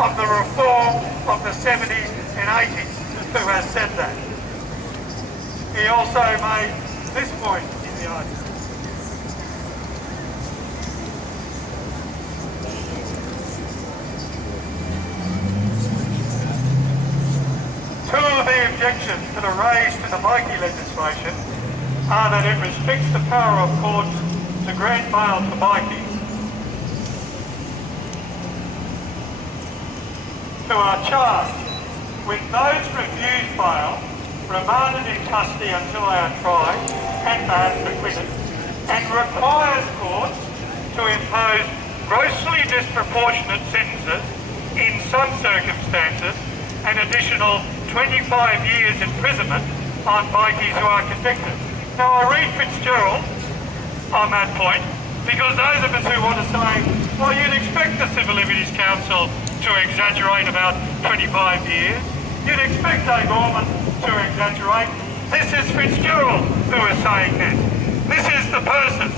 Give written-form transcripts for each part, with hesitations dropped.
of the reform of the 70s and 80s who has said that. He also made this point in the article. Two of the objections that are raised to the Mikey legislation are that it restricts the power of courts to grant bail to Mikeys who are charged with those refused bail, remanded in custody until they are tried and perhaps acquitted, and requires courts to impose grossly disproportionate sentences in some circumstances, an additional 25 years imprisonment on Mikeys who are convicted. Now I read Fitzgerald on that point because those of us who want to say, well, you'd expect the Civil Liberties Council to exaggerate about 25 years. You'd expect O'Gorman to exaggerate. This is Fitzgerald who is saying this. This is the person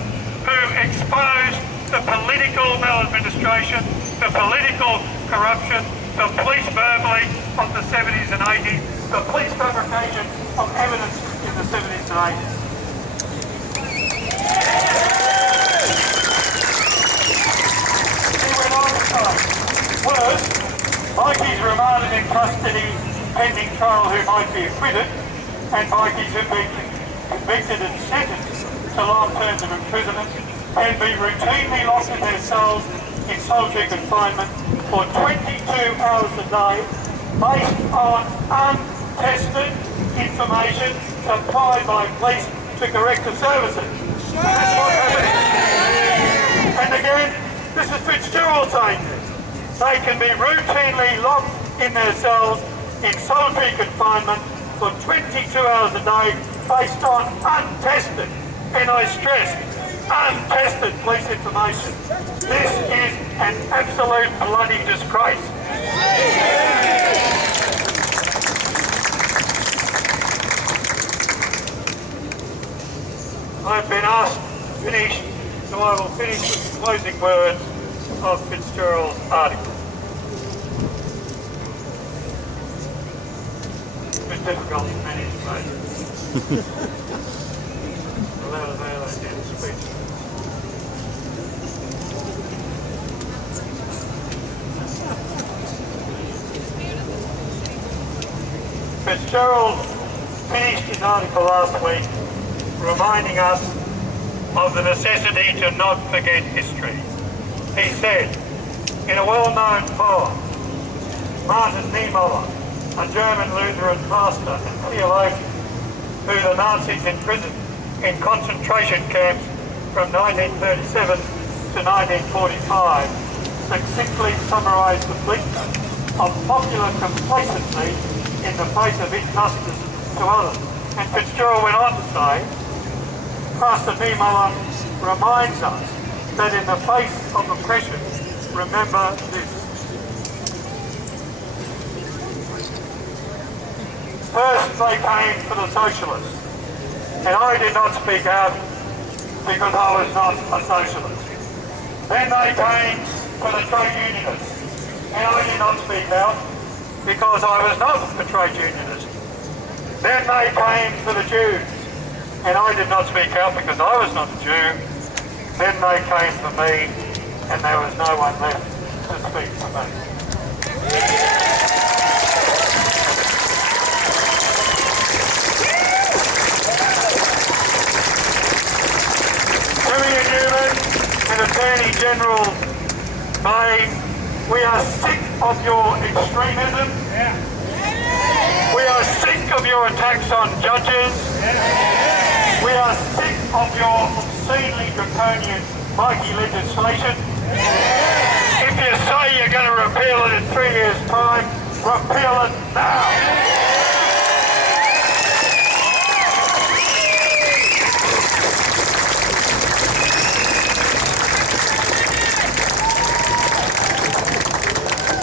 who exposed the political maladministration, the political corruption, the police verbally of the 70s and 80s, the police fabrication of evidence in the 70s and 80s. He went on to say, worse, Mikeys remanded in custody pending trial who might be acquitted, and Mikeys who've been convicted and sentenced to long terms of imprisonment can be routinely locked in their cells in solitary confinement for 22 hours a day based on untested information supplied by police to corrective services. And that's what happened. And again, this is Fitzgerald saying this. They can be routinely locked in their cells in solitary confinement for 22 hours a day based on untested, and I stress, untested police information. This is an absolute bloody disgrace. I've been asked to finish, so I will finish with the closing words of Fitzgerald's article. It's been difficult in many ways. Fitzgerald finished his article last week reminding us of the necessity to not forget history. He said, in a well-known poem, Martin Niemöller, a German Lutheran pastor and theologian who the Nazis imprisoned in concentration camps from 1937 to 1945, succinctly summarised the bleakness of popular complacency in the face of injustice to others. And Fitzgerald went on to say, Pastor Niemöller reminds us that in the face of oppression, remember this. First they came for the socialists, and I did not speak out because I was not a socialist. Then they came for the trade unionists, and I did not speak out because I was not a trade unionist. Then they came for the Jews, and I did not speak out because I was not a Jew. Then they came for me, and there was no one left to speak for me. Premier Newman and Attorney General May, we are sick of your extremism. We are sick of your attacks on judges. We are sick of your obscenely draconian Mikey legislation. If you say you're going to repeal it in 3 years' time, repeal it now.